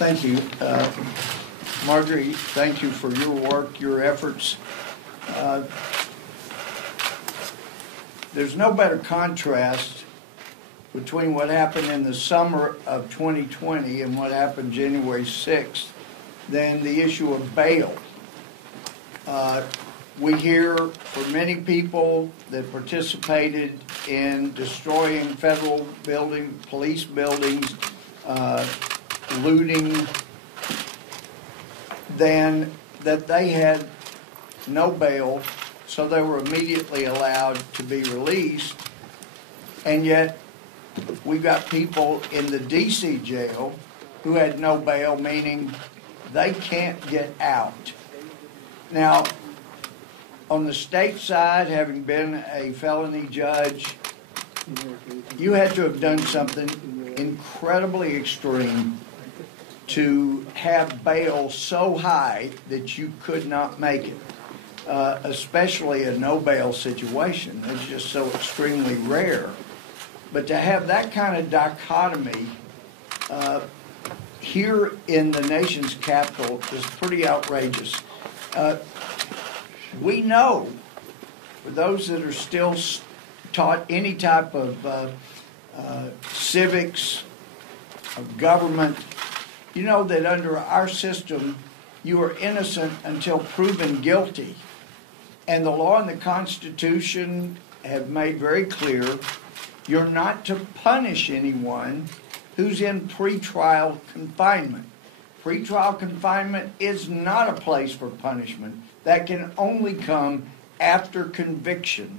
Thank you. Marjorie, thank you for your work, your efforts. There's no better contrast between what happened in the summer of 2020 and what happened January 6th than the issue of bail. We hear from many people that participated in destroying federal buildings, police buildings, looting, then that they had no bail, so they were immediately allowed to be released. And yet we've got people in the D.C. jail who had no bail, meaning they can't get out. Now, on the state side, having been a felony judge, you had to have done something incredibly extreme to have bail so high that you could not make it, especially a no bail situation. It's just so extremely rare. But to have that kind of dichotomy here in the nation's capital is pretty outrageous. We know, for those that are still taught any type of civics, of government, you know that under our system, you are innocent until proven guilty. And the law and the Constitution have made very clear you're not to punish anyone who's in pretrial confinement. Pretrial confinement is not a place for punishment. That can only come after conviction.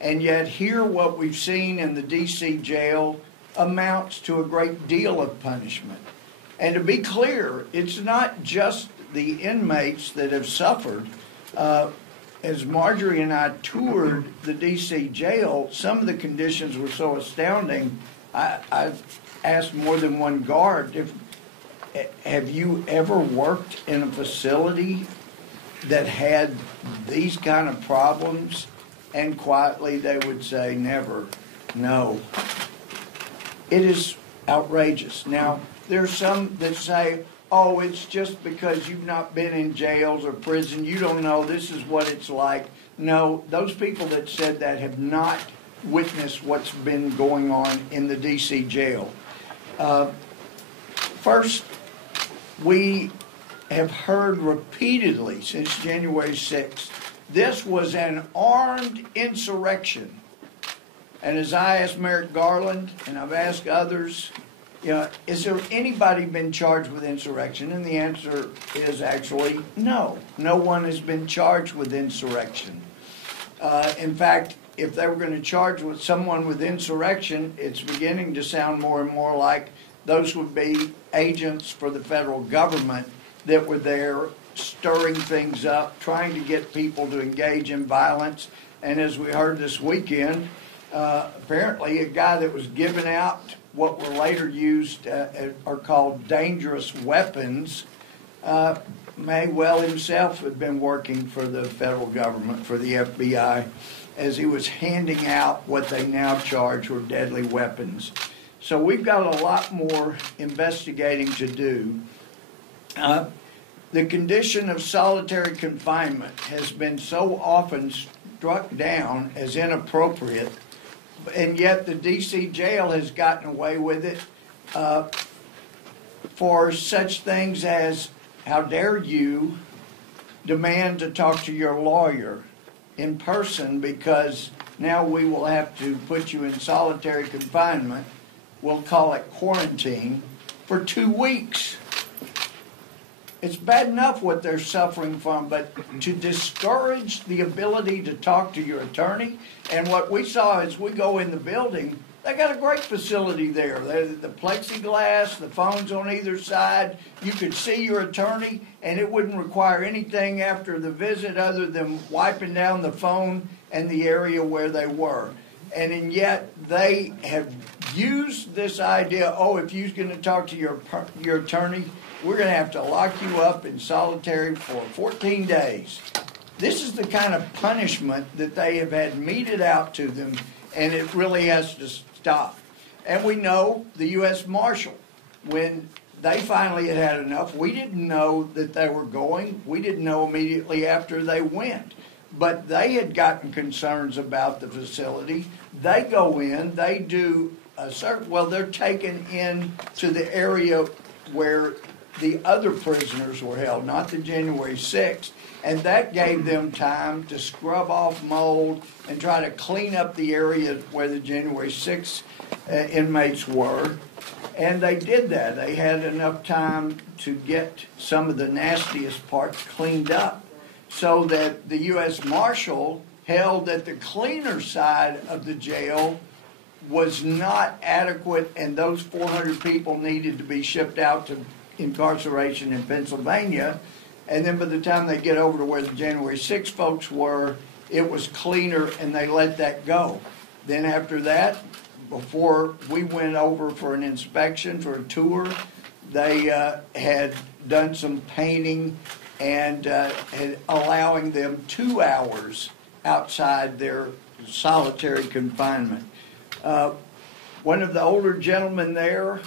And yet here what we've seen in the D.C. jail amounts to a great deal of punishment. And to be clear, it's not just the inmates that have suffered. As Marjorie and I toured the D.C. jail, some of the conditions were so astounding, I've asked more than one guard, have you ever worked in a facility that had these kind of problems? And quietly they would say, never, no. It is outrageous. Now, there's some that say, oh, it's just because you've not been in jails or prison, you don't know, this is what it's like. No, those people that said that have not witnessed what's been going on in the D.C. jail. First, we have heard repeatedly since January 6th, this was an armed insurrection. And as I asked Merrick Garland, and I've asked others, you know, is there anybody been charged with insurrection? And the answer is actually no. No one has been charged with insurrection. In fact, if they were going to charge with someone with insurrection, it's beginning to sound more and more like those would be agents for the federal government that were there stirring things up, trying to get people to engage in violence. And as we heard this weekend, apparently a guy that was giving out what were later used are called dangerous weapons may well himself have been working for the federal government, for the FBI, as he was handing out what they now charge were deadly weapons. So we've got a lot more investigating to do. The condition of solitary confinement has been so often struck down as inappropriate, and yet the D.C. jail has gotten away with it for such things as, how dare you demand to talk to your lawyer in person because now we will have to put you in solitary confinement. We'll call it quarantine for 2 weeks. It's bad enough what they're suffering from, but to discourage the ability to talk to your attorney, and what we saw as we go in the building, they got a great facility there. The plexiglass, the phones on either side, you could see your attorney, and it wouldn't require anything after the visit other than wiping down the phone and the area where they were. And yet they have used this idea, oh, if you're going to talk to your attorney, we're going to have to lock you up in solitary for 14 days. This is the kind of punishment that they have had meted out to them, and it really has to stop. And we know the U.S. Marshal, when they finally had enough. We didn't know that they were going. We didn't know immediately after they went. But they had gotten concerns about the facility. They go in, they do a certain, well, they're taken in to the area where the other prisoners were held, not the January 6th. And that gave them time to scrub off mold and try to clean up the area where the January 6th inmates were. And they did that. They had enough time to get some of the nastiest parts cleaned up, so that the U.S. Marshal held that the cleaner side of the jail was not adequate, and those 400 people needed to be shipped out to incarceration in Pennsylvania. And then by the time they get over to where the January 6 folks were, it was cleaner, and they let that go. Then after that, before we went over for an inspection, for a tour, they had done some painting and had allowing them 2 hours outside their solitary confinement. One of the older gentlemen there,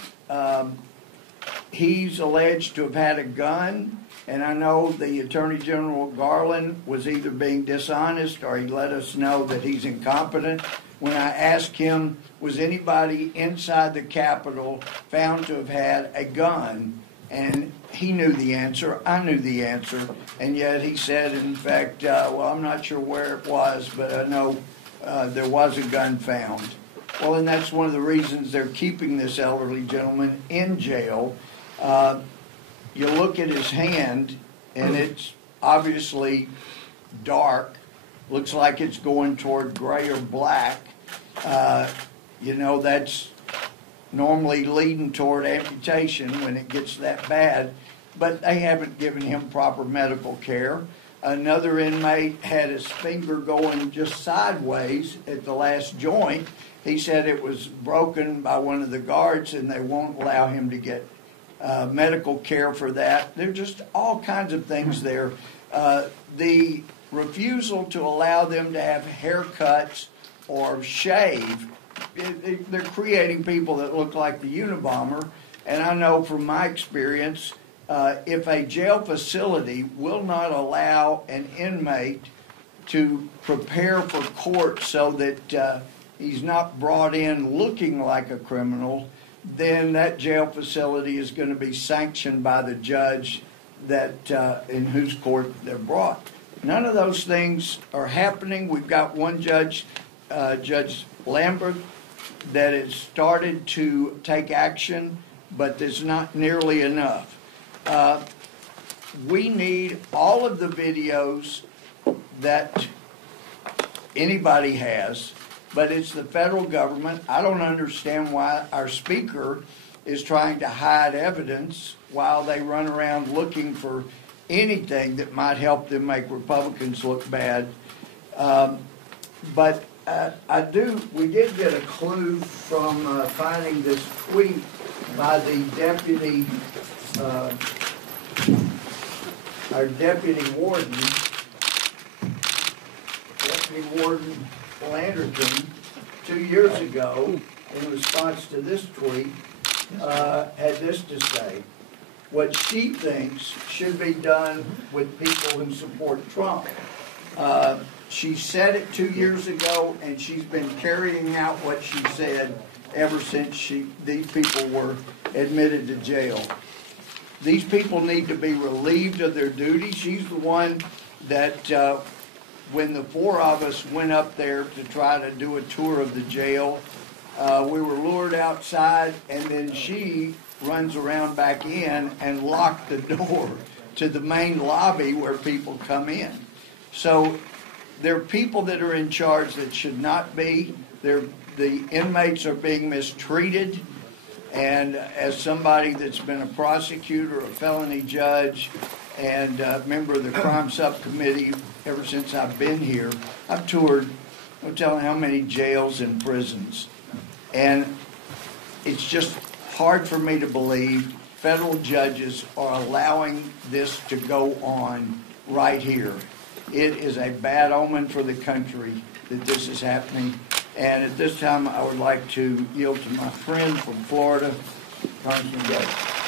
he's alleged to have had a gun, and I know the Attorney General Garland was either being dishonest or he let us know that he's incompetent. When I asked him, was anybody inside the Capitol found to have had a gun? And he knew the answer, I knew the answer, and yet he said, in fact, well, I'm not sure where it was, but I know there was a gun found. Well, and that's one of the reasons they're keeping this elderly gentleman in jail. You look at his hand, and it's obviously dark, looks like it's going toward gray or black. You know, that's normally leading toward amputation when it gets that bad, but they haven't given him proper medical care. Another inmate had his finger going just sideways at the last joint. He said it was broken by one of the guards, and they won't allow him to get medical care for that. There are just all kinds of things there. The refusal to allow them to have haircuts or shave, they're creating people that look like the Unabomber. And I know from my experience, if a jail facility will not allow an inmate to prepare for court so that he's not brought in looking like a criminal, then that jail facility is going to be sanctioned by the judge that in whose court they're brought. None of those things are happening. We've got one judge, Judge Lambert, that has started to take action, but there's not nearly enough. We need all of the videos that anybody has, but it's the federal government. I don't understand why our speaker is trying to hide evidence while they run around looking for anything that might help them make Republicans look bad. But we did get a clue from finding this tweet by the deputy, our deputy warden Landerton, 2 years ago, in response to this tweet, had this to say: what she thinks should be done with people who support Trump. She said it 2 years ago, and she's been carrying out what she said ever since these people were admitted to jail. These people need to be relieved of their duty. She's the one that, when the four of us went up there to try to do a tour of the jail, we were lured outside, and then she runs around back in and locked the door to the main lobby where people come in. So there are people that are in charge that should not be. The inmates are being mistreated. And as somebody that's been a prosecutor, a felony judge, and a member of the crime subcommittee ever since I've been here, I've toured, I'm telling how many jails and prisons. And it's just hard for me to believe federal judges are allowing this to go on right here. It is a bad omen for the country that this is happening. And at this time, I would like to yield to my friend from Florida, Congressman Gaetz.